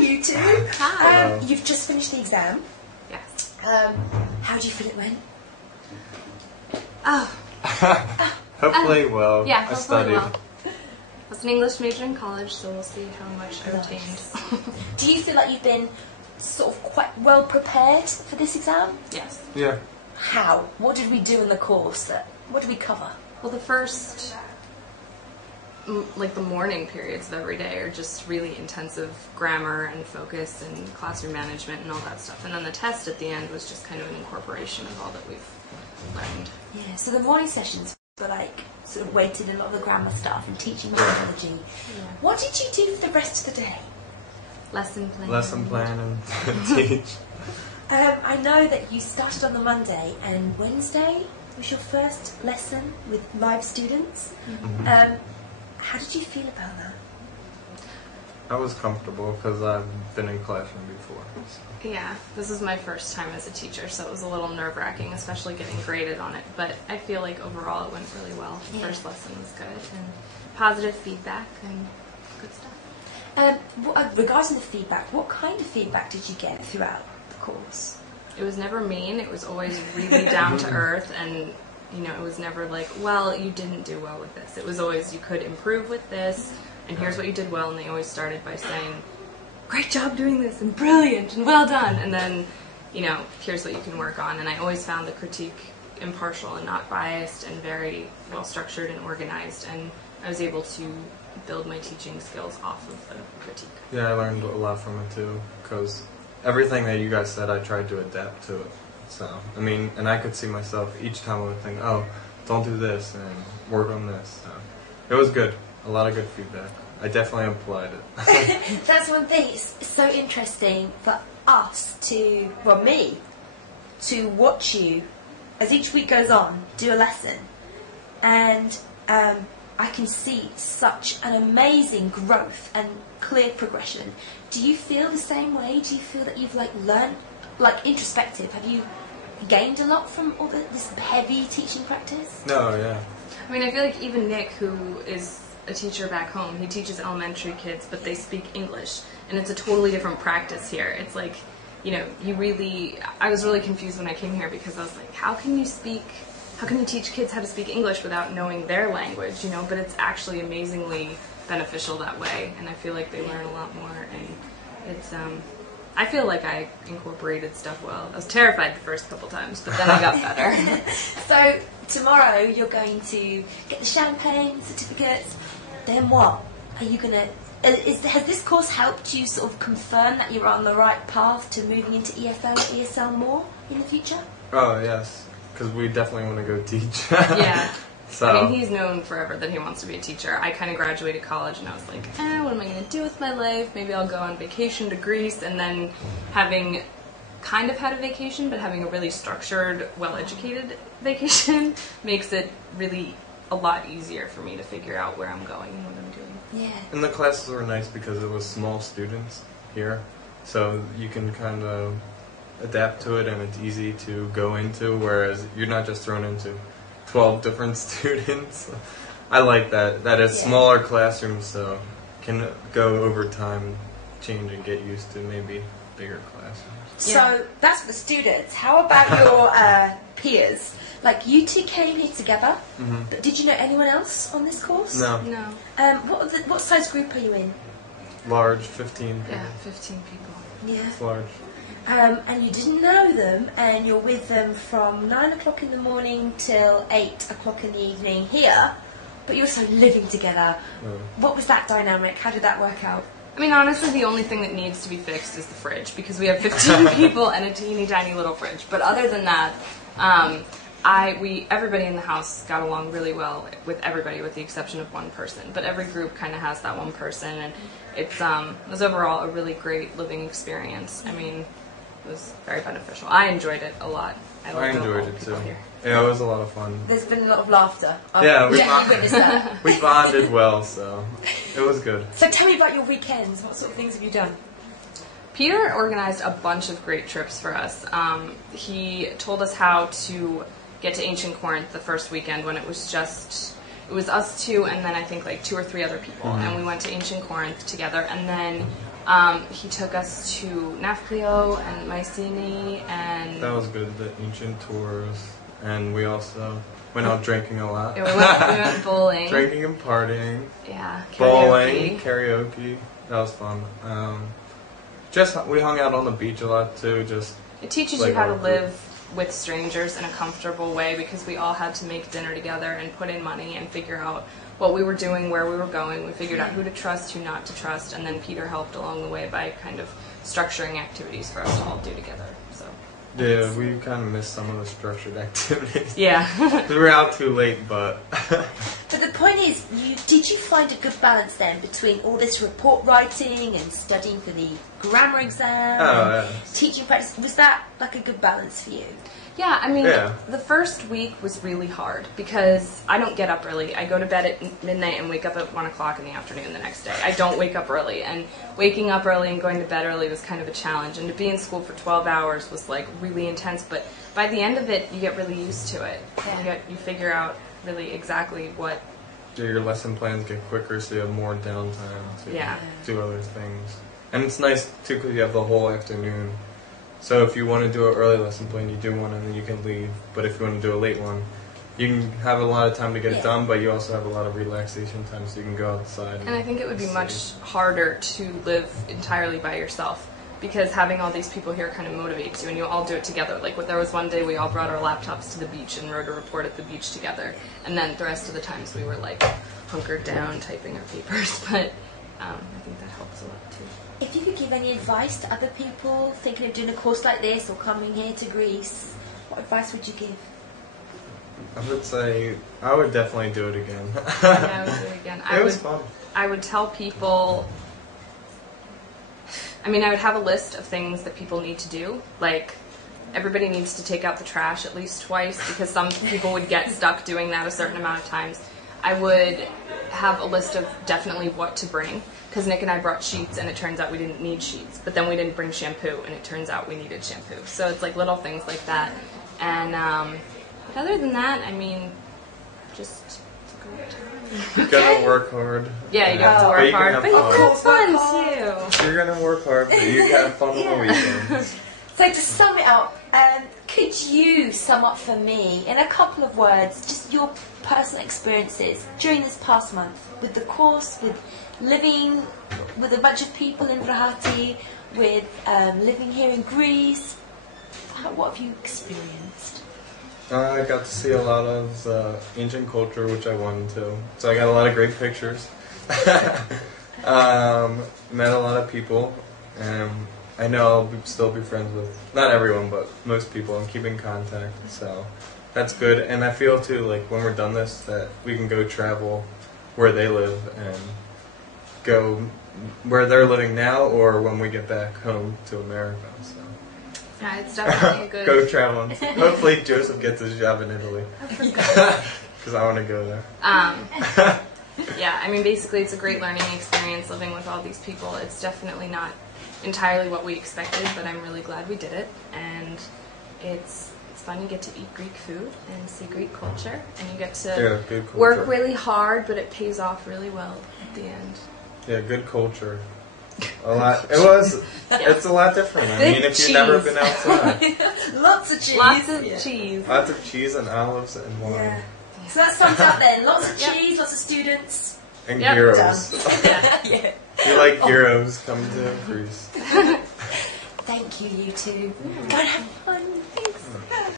you two. Hi. You've just finished the exam. Yes. How do you feel it went? Hopefully well. Yeah, I hopefully studied. well. I was an English major in college, so we'll see how much I retained. Do you feel like you've been sort of quite well prepared for this exam? Yes. Yeah. How? What did we do in the course? What did we cover? Well, the first, like the morning periods of every day are just really intensive grammar and focus and classroom management and all that stuff. And then the test at the end was just kind of an incorporation of all that we've learned. Yeah, so the morning sessions were like sort of weighted in a lot of the grammar stuff and teaching methodology. Yeah. What did you do for the rest of the day? Lesson plan. Lesson plan and teach. I know that you started on the Monday and Wednesday was your first lesson with live students. Mm-hmm. How did you feel about that? I was comfortable because I've been in classroom before. So. Yeah, this is my first time as a teacher, so it was a little nerve-wracking, especially getting graded on it. But I feel like overall it went really well. The first lesson was good, and positive feedback and good stuff. Regarding the feedback, what kind of feedback did you get throughout the course? It was never mean. It was always really down to earth, and you know, it was never like, well, you didn't do well with this. It was always, you could improve with this, and here's what you did well. And they always started by saying, great job doing this, and brilliant, and well done. And then, you know, here's what you can work on. And I always found the critique impartial and not biased and very well structured and organized. And I was able to build my teaching skills off of the critique. Yeah, I learned a lot from it too, because everything that you guys said, I tried to adapt to it. So, I mean, and I could see myself each time I would think, oh, don't do this and work on this. So, it was good. A lot of good feedback. I definitely applied it. That's one thing. It's so interesting for us to, well, me, to watch you as each week goes on, do a lesson. And I can see such an amazing growth and clear progression. Do you feel the same way? Do you feel that you've learned, introspective? Have you gained a lot from all this heavy teaching practice? No, yeah. I mean, I feel like even Nick, who is a teacher back home, he teaches elementary kids, but they speak English, and it's a totally different practice here. It's like, you know, I was really confused when I came here because I was like, how can you teach kids how to speak English without knowing their language, you know? But it's actually amazingly beneficial that way, and I feel like they learn a lot more, and it's, I feel like I incorporated stuff well. I was terrified the first couple times, but then I got better. So, tomorrow you're going to get the champagne, certificates, then what? Are you going to... Has this course helped you sort of confirm that you're on the right path to moving into EFL or ESL more in the future? Oh, yes. Because we definitely want to go teach. Yeah. So. I mean, he's known forever that he wants to be a teacher. I kind of graduated college and I was like, what am I going to do with my life? Maybe I'll go on vacation to Greece. And then having kind of had a vacation, but having a really structured, well-educated vacation makes it really a lot easier for me to figure out where I'm going and what I'm doing. Yeah. And the classes were nice because it was small students here. So you can kind of adapt to it and it's easy to go into, whereas you're not just thrown into 12 different students. I like that it's smaller classrooms, so can go over time, change and get used to maybe bigger classrooms. So that's for the students. How about your peers? Like, you two came here together, but did you know anyone else on this course? No. No. What size group are you in? Large, 15 people. Yeah, 15 people. Yeah. It's large. And you didn't know them, and you're with them from 9 o'clock in the morning till 8 o'clock in the evening here, but you're also living together. What was that dynamic? How did that work out? I mean, honestly, the only thing that needs to be fixed is the fridge, because we have 15 people and a teeny tiny little fridge. But other than that, everybody in the house got along really well with everybody, with the exception of one person. But every group kind of has that one person, and it was overall a really great living experience. I mean, it was very beneficial. I enjoyed it a lot. I enjoyed it too. Here. Yeah, it was a lot of fun. There's been a lot of laughter. Yeah, we witnessed that. We bonded well, so it was good. So tell me about your weekends. What sort of things have you done? Peter organized a bunch of great trips for us. He told us how to get to ancient Corinth the first weekend when it was us two and then I think like 2 or 3 other people. And we went to ancient Corinth together, and then He took us to Nafplio and Mycenae, and That was good, the ancient tours. And we also went out drinking a lot. we went bowling. Drinking and partying. Yeah, Bowling, karaoke. That was fun. We hung out on the beach a lot too. It teaches like you how to our group. live with strangers in a comfortable way, because we all had to make dinner together and put in money and figure out what we were doing, where we were going. We figured out who to trust, who not to trust, and then Peter helped along the way by kind of structuring activities for us to all do together. So Yeah, we kind of missed some of the structured activities. yeah. We were out too late, but... But the point is, did you find a good balance then between all this report writing and studying for the grammar exam, and teaching practice? Was that like a good balance for you? Yeah, I mean, Yeah. the first week was really hard because I don't get up early. I go to bed at midnight and wake up at 1 o'clock in the afternoon the next day. I don't wake up early, and waking up early and going to bed early was kind of a challenge. And to be in school for 12 hours was like really intense, but by the end of it, you get really used to it. Yeah. You figure out really exactly what. Your lesson plans get quicker, so you have more downtime to Yeah. do other things. And it's nice, too, because you have the whole afternoon. So if you want to do an early lesson plan, you do one, and then you can leave. But if you want to do a late one, you can have a lot of time to get it done, but you also have a lot of relaxation time, so you can go outside. And I think it would be much harder to live entirely by yourself, because having all these people here kind of motivates you, and you all do it together. Like, there was one day we all brought our laptops to the beach and wrote a report at the beach together, and then the rest of the times we were like hunkered down typing our papers. But I think that helps a lot too. If you could give any advice to other people thinking of doing a course like this or coming here to Greece, what advice would you give? I would say I would definitely do it again. Yeah, I would do it again. It was fun. I would tell people. I mean, I would have a list of things that people need to do. Like, everybody needs to take out the trash at least twice, because some people would get stuck doing that a certain amount of times. I would have a list of definitely what to bring, because Nick and I brought sheets, and it turns out we didn't need sheets. But then we didn't bring shampoo, and it turns out we needed shampoo. So it's like little things like that. And but other than that, I mean, just it's a great time. You gotta work hard. Yeah, you have to work hard, but you can have fun too. You're gonna work hard, but you can have fun on the weekends. So to sum it up, could you sum up for me, in a couple of words, just your personal experiences during this past month with the course, with living with a bunch of people in Vrahati, with living here in Greece? What have you experienced? I got to see a lot of ancient culture, which I wanted to. So I got a lot of great pictures. Met a lot of people. I know I'll still be friends with, not everyone, but most people. I'm keeping contact, so that's good. And I feel, too, like when we're done this, that we can go travel where they live and go where they're living now, or when we get back home to America. So. Yeah, it's definitely a good. Go traveling. Hopefully Joseph gets his job in Italy. Because I want to go there. Yeah, I mean, basically it's a great learning experience living with all these people. It's definitely not entirely what we expected, but I'm really glad we did it. And it's fun. You get to eat Greek food and see Greek culture, and you get to good culture. work really hard, but it pays off really well at the end. Yeah, good culture. A lot. It was. It's a lot different. I mean, if you've never been outside, Lots of cheese. Lots of cheese. lots of cheese and olives and wine Yeah. So that sums up then. Lots of cheese, lots of students. and Yep. gyros. Yeah. Yeah. If you like gyros, come to Greece. Thank you, you two. Go and have fun.